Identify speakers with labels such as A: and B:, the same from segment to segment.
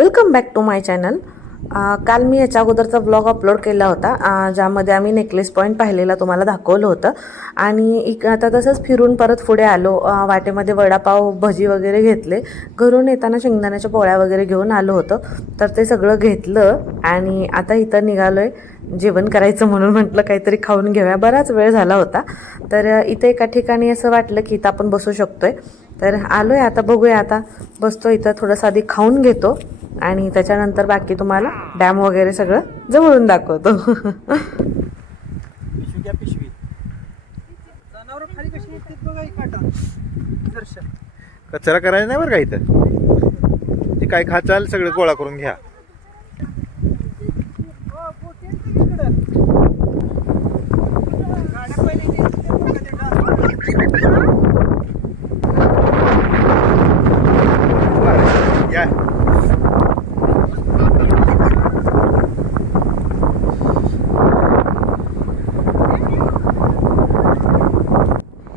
A: Welcome back to my channel काल मी याच्या अगोदरचा ब्लॉग अपलोड केला होता ज्यामध्ये आम्ही नेकलेस पॉईंट पाहिलेला तुम्हाला दाखवलं होतं. आणि इक आता तसंच फिरून परत पुढे आलो वाटेमध्ये वडापाव भजी वगैरे घेतले. घरून येताना शेंगदाण्याच्या पोळ्या वगैरे घेऊन आलो होतं. तर ते सगळं घेतलं आणि आता इथं निघालो आहे जेवण करायचं म्हणून म्हटलं काहीतरी खाऊन घेऊया. बराच वेळ झाला होता. तर इथे इथं एका ठिकाणी असं वाटलं की इथं आपण बसू शकतो आहे तर आलो आहे आता बघूया आता. बसतो इथं थोडंसं आधी खाऊन घेतो आणि त्याच्यानंतर बाकी तुम्हाला डॅम वगैरे सगळं जवळून दाखवतो.
B: ही
C: कचरा करायचा नाही बरं का इथं? ते काय खाचाल सगळं गोळा करून घ्या
B: हो, पोटे आहेत की इकडं? गाड्या पहिले इथे येतात बघा ते डास.
C: बरं, या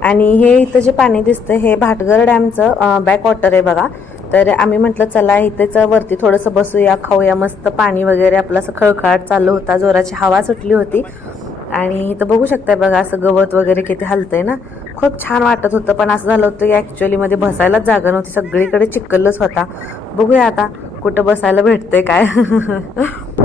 A: आणि हे इथं जे पाणी दिसतं हे भाटगर डॅमचं बॅक वॉटर आहे बघा. तर आम्ही म्हटलं चला इथेच वरती थोडंसं बसूया खाऊया मस्त पाणी वगैरे. आपलं असं खळखळाट चालू होता जोराची हवा सुटली होती. आणि इथं बघू शकताय बघा असं गवत वगैरे किती हलतंय ना. खूप छान वाटत होतं पण असं झालं होतं की ॲक्च्युअलीमध्ये बसायलाच जागा नव्हती. सगळीकडे चिखलच होता. बघूया आता कुठं बसायला भेटतंय काय.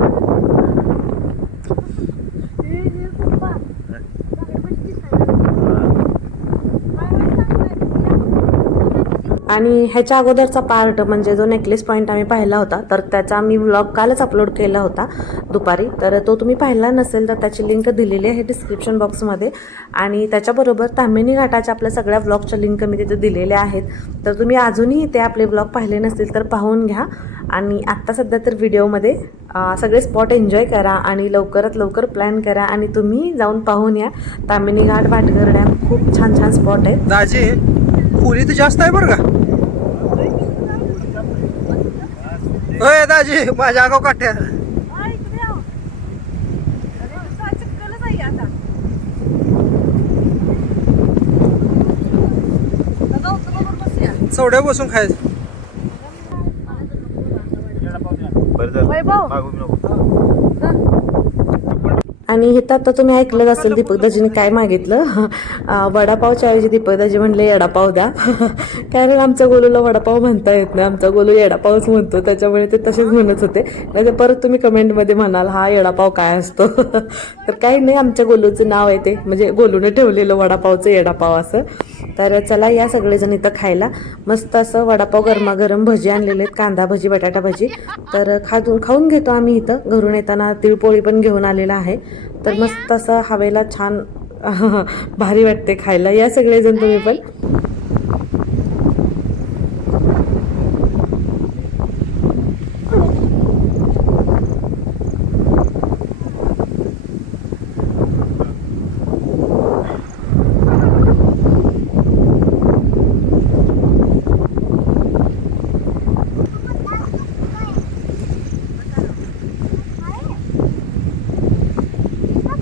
A: आणि ह्याच्या अगोदरचा पार्ट म्हणजे जो नेकलेस पॉईंट आम्ही पाहिला होता तर त्याचा मी व्लॉग कालच अपलोड केला होता दुपारी. तर तो तुम्ही पाहिला नसेल तर त्याची लिंक दिलेली आहे डिस्क्रिप्शन बॉक्समध्ये आणि त्याच्याबरोबर तामिनी घाटाच्या आपल्या सगळ्या व्लॉगच्या लिंक मी तिथे दिलेल्या आहेत. तर तुम्ही अजूनही ते आपले व्लॉग पाहिले नसतील तर पाहून घ्या. आणि आत्ता सध्या तर व्हिडिओमध्ये सगळे स्पॉट एन्जॉय करा आणि लवकरात लवकर प्लॅन करा आणि तुम्ही जाऊन पाहून या. तामिनी घाट भाटघर डॅम खूप छान छान स्पॉट आहे.
B: दाजी खोली तर जास्त आहे बरं का? होय दाजी माझ्या आगाव काठ्या चवड्या बसून खायचं.
C: बरं नको.
A: आणि हे तर आता तुम्ही ऐकलंच असेल दीपकदाजीने काय मागितलं. वडापावच्या ऐवजी दीपकदाजी म्हणले येडापाव द्या. कारण आमच्या गोलूला वडापाव म्हणता येत नाही. आमचा गोलू येडापावच म्हणतो. त्याच्यामुळे ते तसेच म्हणत होते. नाही तर परत तुम्ही कमेंटमध्ये म्हणाल हा येडापाव काय असतो? तर काही नाही आमच्या गोलूचं नाव आहे ते. म्हणजे गोलूने ठेवलेलं वडापावचं येडापाव असं. तर चला या सगळेजण इथं खायला. मस्त असं वडापाव गरमागरम भजी आणलेले आहेत. कांदा भजी बटाटा भजी. तर खादून खाऊन घेतो आम्ही इथं. घरून येताना तिळपोळी पण घेऊन आलेला आहे. तर मस्त असं हवेला छान भारी वाटते खायला. या सगळेजण तुम्ही पण.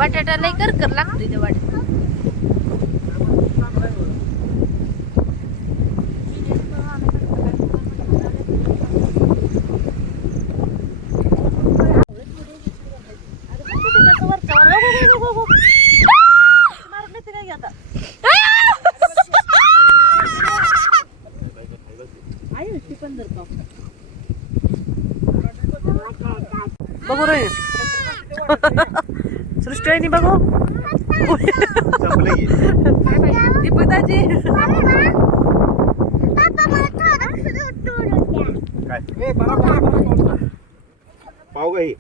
D: बटाटा लई कर कर लागतो त्या वाटत.
A: बघू रे. सृष्टी आहे बघू.
B: बरा.
C: पाव काही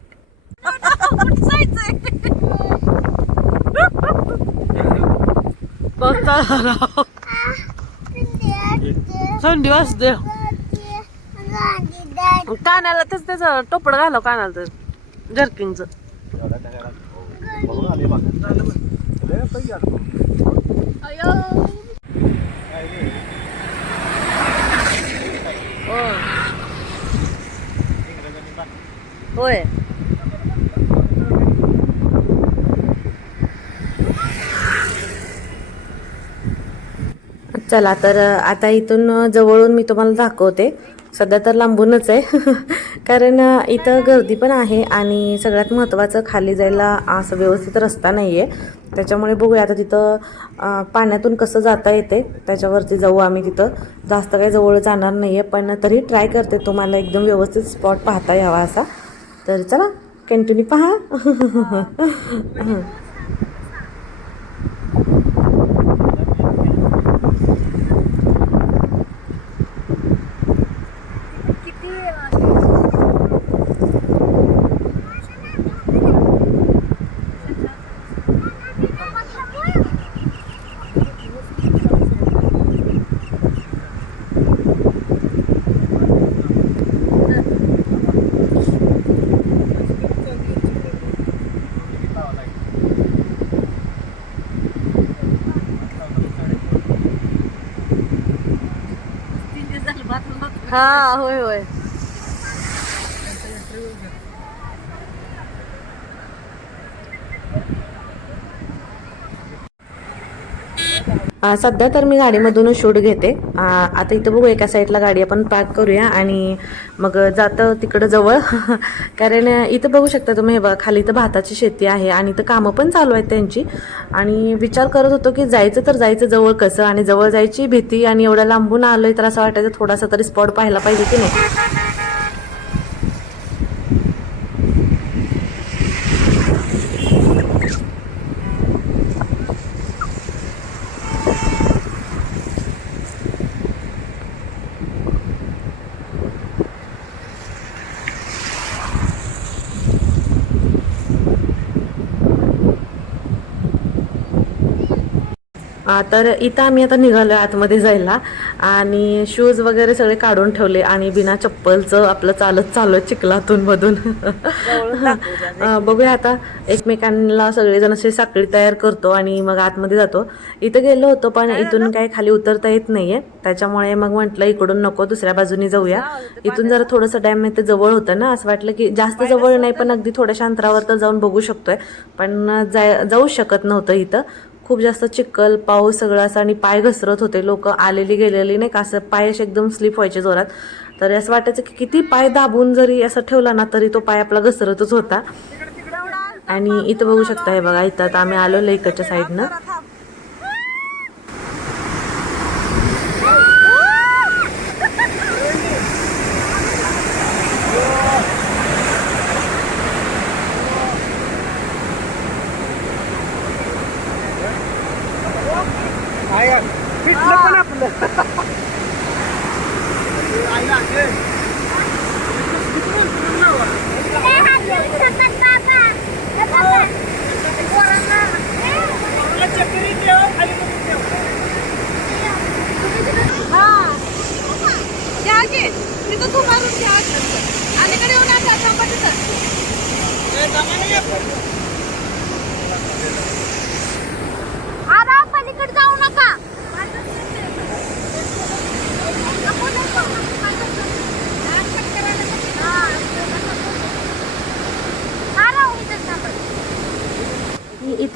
A: थंडी वाजते कानाला तेच त्याचं टोपड घालव कानाला तर. जर्किंगचं
C: बघून आले मागं.
A: होय. चला तर आता इथून जवळून मी तुम्हाला दाखवते. सध्या तर लांबूनच आहे. कारण इथं गर्दी पण आहे आणि सगळ्यात महत्त्वाचं खाली जायला असं व्यवस्थित रस्ता नाही आहे त्याच्यामुळे बघूया आता तिथं पाण्यातून कसं जाता येते त्याच्यावरती जाऊ आम्ही तिथं. जास्त काही जवळ जाणार नाही आहे पण तरी ट्राय करते तुम्हाला एकदम व्यवस्थित स्पॉट पाहता यावा असा. तर चला कंटिन्यू पहा. हा होय होय सध्या तर मी गाडीमधूनच शूट घेते. आता इथं बघू एका साईडला गाडी आपण पार्क करूया आणि मग जातं तिकडं जवळ. कारण इथं बघू शकता तुम्ही हे बघा खाली इथं भाताची शेती आहे आणि इथं कामं पण चालू आहेत त्यांची. आणि विचार करत होतो की जायचं तर जायचं जवळ कसं आणि जवळ जायची भीती आणि एवढ्या लांबून आलोय तर असं वाटायचं थोडासा तरी स्पॉट पाहायला पाहिजे की नाही. तर इथं आम्ही आता निघालो आतमध्ये जायला. आणि शूज वगैरे सगळे काढून ठेवले आणि बिना चप्पलचं आपलं चालत चालू चिखलातून मधून बघूया आता एकमेकांना सगळेजण असे साखळी तयार करतो आणि मग आतमध्ये जातो. इथं गेलो होतो पण इथून काही खाली उतरता येत नाहीये. त्याच्यामुळे मग म्हटलं इकडून नको दुसऱ्या बाजूनी जाऊया. इथून जरा थोडंसं डॅम ते जवळ होतं ना. असं वाटलं की जास्त जवळ नाही पण अगदी थोड्याशा अंतरावर तर जाऊन बघू शकतोय. पण जाय जाऊ शकत नव्हतं इथं. खूप जास्त चिखल पाऊस सगळं असं आणि पाय घसरत होते. लोक आलेली गेलेली नाही का असं पाय असे एकदम स्लिप व्हायचे जोरात. तर असं वाटायचं की किती पाय दाबून जरी असं ठेवला ना तरी तो पाय आपला घसरतच होता. आणि इथं बघू शकता हे बघा इथं आता आम्ही आलो इकडच्या साईडनं
B: आहे फिटलं पण आपलं आई आहे. मला चक्री ठेव, खाली बघून ठेव. ए, जमा नाही आहे.
D: पलीकडे जाऊ नका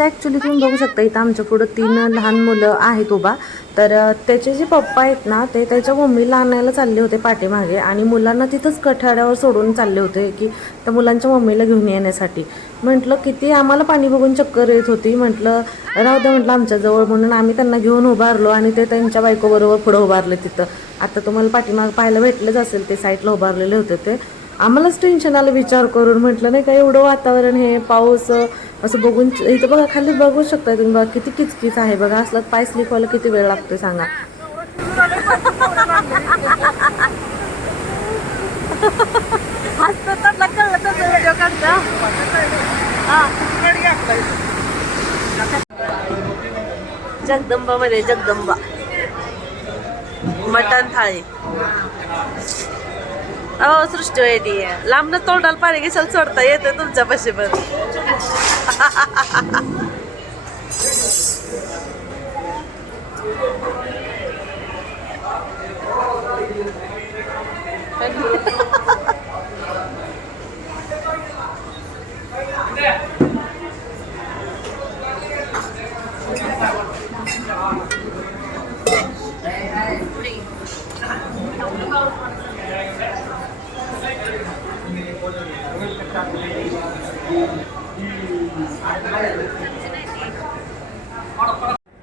A: आता ॲक्च्युली तुम्ही बघू शकता इथं आमच्या पुढं तीन लहान मुलं आहेत उभा. तर त्याचे जे पप्पा आहेत ना ते त्याच्या मम्मीला आणायला चालले होते पाठीमागे आणि मुलांना तिथंच कठाड्यावर सोडून चालले होते की त्या मुलांच्या मम्मीला घेऊन येण्यासाठी. म्हटलं किती आम्हाला पाणी बघून चक्कर येत होती. म्हटलं राहू द्या म्हटलं आमच्याजवळ म्हणून आम्ही त्यांना घेऊन उभारलो आणि ते त्यांच्या बायकोबरोबर पुढं उभारले तिथं. आता तुम्हाला पाठीमाग पाहायला भेटलंच असेल ते साईडला उभारलेले होते ते. आम्हालाच टेन्शन आलं विचार करून. म्हटलं नाही का एवढं वातावरण हे पाऊस असं बघून इथं बघा खाली बघू शकता तुम्ही बघा किती किचकिच आहे बघा. असलं पाय स्लिप व्हायला किती वेळ लागतो सांगा. जगदंबा मध्ये जगदंबा. मटण थाळी. अहो सृष्टी वैदी लांबनं तोंडाला पाणी घेसाल सोडता येतं तुमच्या पाशी पण.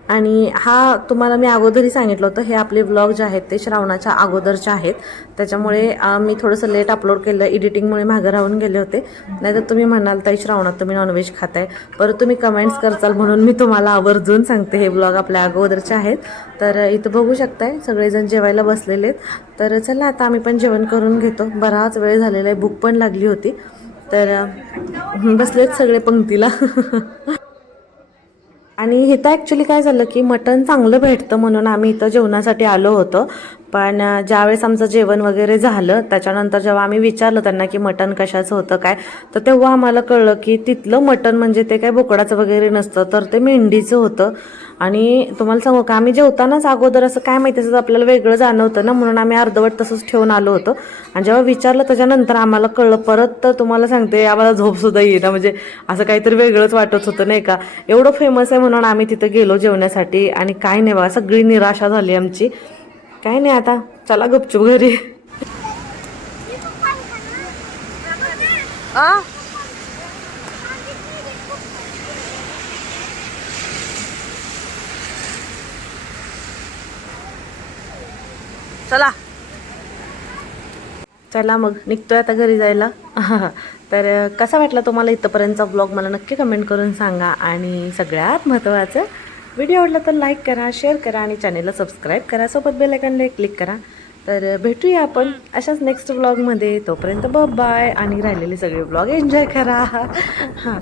A: आणि हा तुम्हाला मी अगोदरही सांगितलं होतं हे आपले व्लॉग जे आहेत ते श्रावणाच्या अगोदरचे आहेत. त्याच्यामुळे मी थोडंसं लेट अपलोड केलं एडिटिंगमुळे मागं राहून गेले होते. नाहीतर तुम्ही म्हणाल ताई श्रावणात तुम्ही नॉनव्हेज खाताय. परत तुम्ही कमेंट्स करचाल म्हणून मी तुम्हाला आवर्जून सांगते हे व्लॉग आपल्या अगोदरचे आहेत. तर इथं बघू शकताय सगळेजण जेवायला बसलेले आहेत तर चला आता आम्ही पण जेवण करून घेतो. बराच वेळ झालेला आहे भूक पण लागली होती. तर बसलेत सगळे पंक्तीला. आणि इथं ॲक्च्युली काय झालं की मटण चांगलं भेटतं म्हणून आम्ही इथं जेवणासाठी आलो होतो. पण ज्यावेळेस आमचं जेवण वगैरे झालं त्याच्यानंतर जेव्हा आम्ही विचारलं त्यांना की मटण कशाचं होतं काय तर तेव्हा आम्हाला कळलं की तिथलं मटण म्हणजे ते काय बोकडाचं वगैरे नसतं तर ते मेंढीचं होतं. आणि तुम्हाला सांगू का आम्ही जेवतानाच अगोदर असं काय माहिती असं आपल्याला वेगळं जाणवतं ना म्हणून आम्ही अर्धवट तसंच ठेवून आलो होतो. आणि जेव्हा विचारलं त्याच्यानंतर आम्हाला कळलं परत तर तुम्हाला सांगते आम्हाला झोपसुद्धा येईना म्हणजे असं काहीतरी वेगळंच वाटत होतं नाही का? एवढं फेमस आहे म्हणून आम्ही तिथं गेलो जेवण्यासाठी आणि काय नाही बा सगळी निराशा झाली आमची. काय नाही आता. चला गपचूप घरी. चला. चला मग. निघतोय आता घरी जायला. तर कसा वाटला तुम्हाला इथंपर्यंतचा ब्लॉग मला नक्की कमेंट करून सांगा. आणि सगळ्यात महत्त्वाचं व्हिडिओ आवडला तर लाईक करा शेअर करा आणि चॅनेलला सबस्क्राईब करा. सोबत बेल आयकॉनला क्लिक करा. तर भेटूया आपण अशाच नेक्स्ट ब्लॉगमध्ये तोपर्यंत बाय आणि राहिलेले सगळे ब्लॉग एन्जॉय करा. हां.